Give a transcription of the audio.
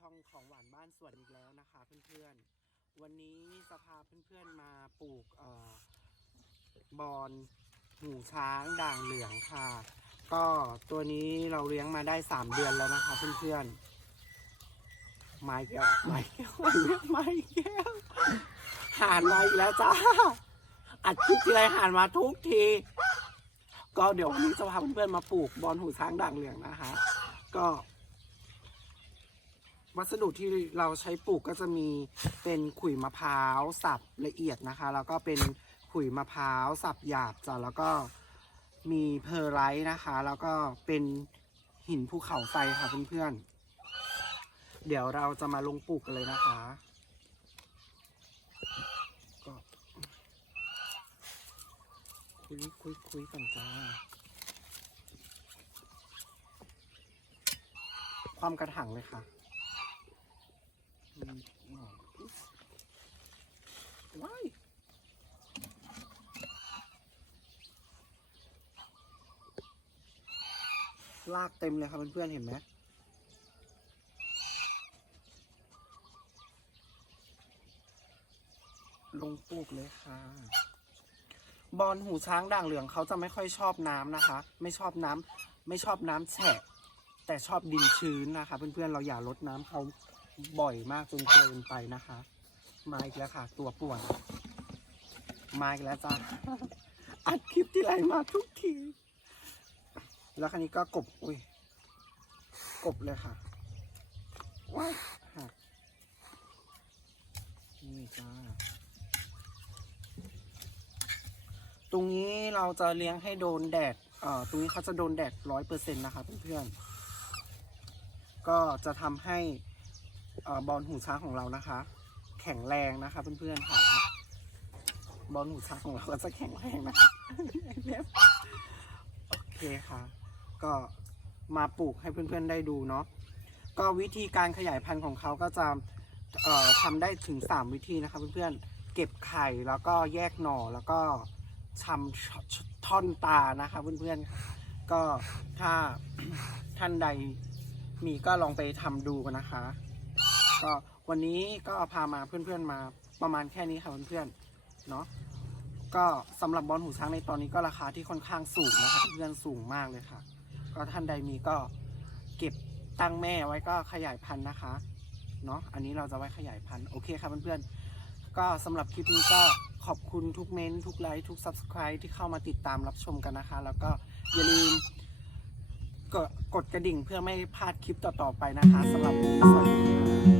ช่องของหวานบ้านสวนอีกแล้วนะคะ เพื่อนๆ วันนี้จะพาเพื่อนๆมาปลูกออบอนหูช้างด่างเหลืองค่ะ ก็ตัวนี้เราเลี้ยงมาได้สามเดือนแล้วนะคะ เพื่อนๆไม้แก้วไม้แก้วไม้แก้วหานมาอีกแล้วจ้าอัดคลิทีไรหานมาทุกที ก็เดี๋ยววันนี้จะพาเพื่อนๆมาปลูกบอนหูช้างด่างเหลืองนะคะ ก็ วัสดุที่เราใช้ปลูกก็จะมีเป็นขุยมะพร้าวสับละเอียดนะคะ แล้วก็เป็นขุยมะพร้าวสับหยาบจ้ะแล้วก็มีเพอร์ไรต์นะคะ แล้วก็เป็นหินภูเขาไฟค่ะเพื่อนๆ เดี๋ยวเราจะมาลงปลูกกันเลยนะคะก็คุยคุยคุยกันจ้าความกระถางเลยค่ะ ว้ายลากเต็มเลยครับเพื่อนๆเห็นไหมลงปลูกเลยค่ะ บอลหูช้างด่างเหลืองเขาจะไม่ค่อยชอบน้ำนะคะ ไม่ชอบน้ำไม่ชอบน้ำแฉะแต่ชอบดินชื้นนะคะ เพื่อนๆเราอย่าลดน้ำเขา บ่อยมากจนเกินไปนะคะ มาอีกแล้วค่ะ ตัวป่วนมาอีกแล้วจ้าอัดคลิปที่ไรมาทุกที แล้วคันนี้ก็กบ อุ้ย กบเลยค่ะ ว้าหักนี่จ้า ตรงนี้เราจะเลี้ยงให้โดนแดด เอ่อ ตรงนี้เขาจะโดนแดดร้อยเปอร์เซ็นต์นะคะเพื่อนๆ ก็จะทำให้ บอลหูช้างของเรานะคะ แข็งแรงนะคะเพื่อนๆค่ะ บอลหูช้างของเราก็จะแข็งแรงนะคะโอเคค่ะ ก็มาปลูกให้เพื่อนๆได้ดูเนาะก็วิธีการขยายพันธุ์ของเขาก็จะทำได้ถึง 3 วิธีนะคะเพื่อนๆเก็บไข่แล้วก็แยกหน่อแล้วก็ชำท่อนตานะคะเพื่อนๆก็ถ้าท่านใดมีก็ลองไปทำดูกันนะคะ ก็วันนี้ก็พามาเพื่อนๆมาประมาณแค่นี้ค่ะเพื่อนๆเนาะก็สำหรับบอลหูช้างในตอนนี้ก็ราคาที่ค่อนข้างสูงนะคะเพื่อนๆสูงมากเลยค่ะ ก็ท่านใดมีก็เก็บตั้งแม่ไว้ก็ขยายพันธุ์นะคะเนาะอันนี้เราจะไว้ขยายพันธุ์โอเคครับเพื่อนๆก็สำหรับคลิปนี้ก็ขอบคุณทุกเมนต์ทุกไลค์ทุก Subscribe ที่เข้ามาติดตามรับชมกันนะคะ แล้วก็อย่าลืมกดกดกระดิ่งเพื่อไม่พลาดคลิปต่อๆไปนะคะสำหรับวันนี้สวัสดีค่ะ